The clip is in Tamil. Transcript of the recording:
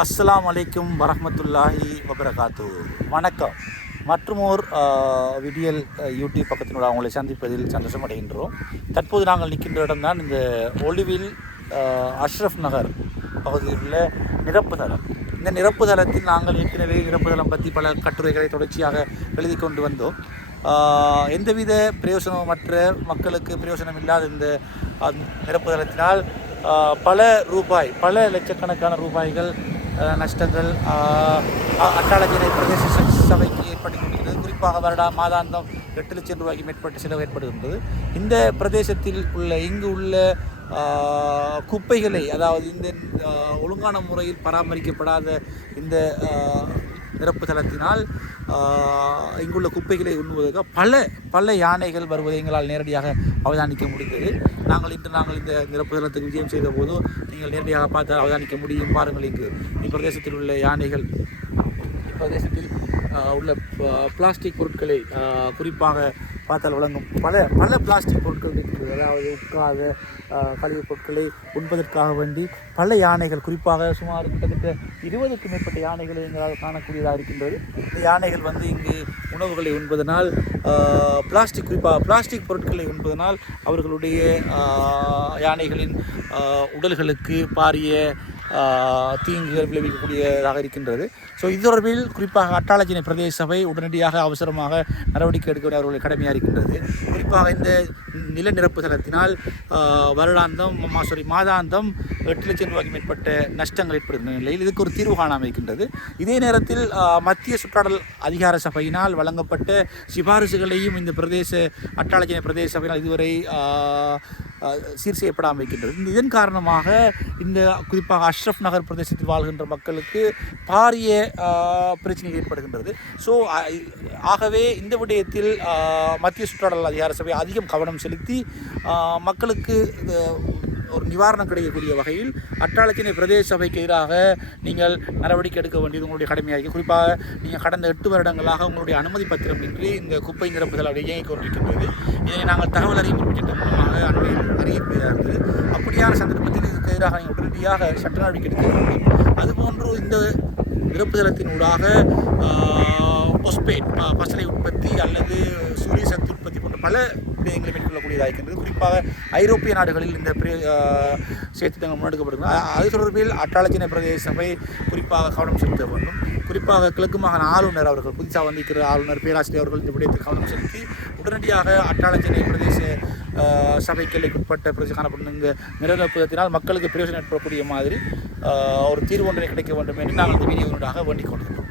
அஸ்லாம் அலைக்கும் வரமத்துல்லாஹி வபரகாத்து. வணக்கம். மற்றும் ஓர் விடியல் யூடியூப் பக்கத்தினோட அவங்களை சந்திப்பதில் சந்தோஷம் அடைகின்றோம் தற்போது நாங்கள் நிற்கின்ற இடம்தான் இந்த ஒளிவில் அஷ்ரஃப் நகர் பகுதியில் உள்ள நிரப்பு தளம். இந்த நிரப்பு தளத்தில் நாங்கள் ஏற்கனவே நிரப்பு தளம் பற்றி பல கட்டுரைகளை தொடர்ச்சியாக எழுதி கொண்டு வந்தோம். எந்தவித பிரயோசனமற்ற மக்களுக்கு பிரயோசனம் இல்லாத இந்த நிரப்பு தளத்தினால் பல ரூபாய் பல லட்சக்கணக்கான ரூபாய்கள் நஷ்டங்கள் அட்டாளஜனை பிரதேச சபைக்கு ஏற்பட்டு குறிப்பாக வருடா மாதாந்தம் எட்டு லட்சம் ரூபாய்க்கு மேற்பட்ட செலவு ஏற்படுகின்றது. இந்த பிரதேசத்தில் உள்ள இங்கு உள்ள குப்பைகளை அதாவது இந்த ஒழுங்கான முறையில் பராமரிக்கப்படாத இந்த நிரப்பு தளத்தினால் இங்குள்ள குப்பைகளை உண்ணுவதற்கு பல பல யானைகள் வருவதை எங்களால் நேரடியாக அவதானிக்க முடிந்தது. நாங்கள் இன்று நாங்கள் இந்த நிரப்பு தளத்துக்கு விஜயம் செய்த போது நீங்கள் நேரடியாக பார்த்து அவதானிக்க முடியும் பாருங்கள் இங்கு. இப்பிரதேசத்தில் உள்ள யானைகள் இப்பிரதேசத்தில் உள்ள ப- பிளாஸ்டிக் பொருட்களை குறிப்பாக பார்த்தால் வழங்கும் பல பல பிளாஸ்டிக் பொருட்கள் இருக்கின்றது அதாவது உட்காத கழிவுப் பொருட்களை உண்பதற்காக வேண்டி பல யானைகள் குறிப்பாக சுமார் கிட்டத்தட்ட இருபதுக்கும் மேற்பட்ட யானைகளை எங்களால் காணக்கூடியதாக இருக்கின்றது. இந்த யானைகள் வந்து இங்கு உணவுகளை உண்பதனால் பிளாஸ்டிக் குறிப்பாக பிளாஸ்டிக் பொருட்களை உண்பதனால் அவர்களுடைய யானைகளின் உடல்களுக்கு பாரிய தீங்குகள் விளைவிக்கக்கூடியதாக இருக்கின்றது. ஸோ இது தொடர்பில் குறிப்பாக அட்டாளஜினை பிரதேச சபை உடனடியாக அவசரமாக நடவடிக்கை எடுக்க வேண்டிய அவர்களுடைய கடமையாக இருக்கின்றது. குறிப்பாக இந்த நிலநிரப்பு தளத்தினால் வருடாந்தம் சாரி மாதாந்தம் எட்டு லட்சம் ரூபாய்க்கு மேற்பட்ட நஷ்டங்கள் ஏற்படுகின்ற நிலையில் இதுக்கு ஒரு தீர்வு காணாமல் இதே நேரத்தில் மத்திய சுற்றாடல் அதிகார சபையினால் வழங்கப்பட்ட சிபாரிசுகளையும் இந்த பிரதேச அட்டாளஜினை பிரதேச சபையினால் இதுவரை சீர் செய்யப்படாமல் இருக்கின்றது. இந்த இதன் காரணமாக இந்த குறிப்பாக அஷ்ரஃப் நகர் பிரதேசத்தில் வாழ்கின்ற மக்களுக்கு பாரிய ஆஹ், பிரச்சனை ஏற்படுகின்றது. ஸோ ஆகவே இந்த விடயத்தில் மத்திய சுற்றாடல் அதிகார சபை அதிகம் கவனம் செலுத்தி மக்களுக்கு ஒரு நிவாரணம் கிடைக்கக்கூடிய வகையில் அட்டாளச்சினை பிரதேச சபைக்கு எதிராக நீங்கள் நடவடிக்கை எடுக்க வேண்டியது உங்களுடைய கடமையாக இருக்கு. குறிப்பாக நீங்கள் கடந்த எட்டு வருடங்களாக உங்களுடைய அனுமதி பத்திரம் இன்றி இந்த குப்பை நிரப்புதல் அப்படி இயங்கிக் கொண்டிருக்கின்றது. இதனை நாங்கள் தகவல் அறியும் திட்டம் மூலமாக அனுமதி அறியக்கூடியதாக இருந்தது அப்படியான சந்தர்ப்பத்தில் இதுக்கு எதிராக நீங்கள் உடனடியாக சட்ட நடவடிக்கை எடுக்க வேண்டும். அதுபோன்று இந்த நிரப்புதலத்தின் ஊடாக பொஸ்பேட் பசலை உற்பத்தி அல்லது சூரிய சக்தி உற்பத்தி போன்ற பல விடயங்களை மேற்கொள்ளக்கூடியதாக இருக்கின்றது. குறிப்பாக ஐரோப்பிய நாடுகளில் இந்த பிரி செயற்திட்டங்கள் முன்னெடுக்கப்படுகிறது அது தொடர்பில் அட்டாளச்சினை பிரதேச சபை குறிப்பாக கவனம் செலுத்த வேண்டும். குறிப்பாக கிழக்கு மாகாண ஆளுநர் அவர்கள் புதுசாக வந்திருக்கிற ஆளுநர் பேராசிரியர் அவர்கள் இந்த விடயத்தில் கவனம் செலுத்தி உடனடியாக அட்டாளச்சினை பிரதேச அஹ், சபைக்கு எல்லைக்குட்பட்ட பிரதேசம் காணப்படும். இந்த நிலநடுக்கத்தினால் மக்களுக்கு பிரயோஜனம் ஏற்படக்கூடிய மாதிரி ஒரு தீர்வு ஒன்றை கிடைக்க வேண்டும் என்று நாங்கள் இந்த வீடியோவினூடாக வேண்டிக் கொண்டிருக்கிறோம்.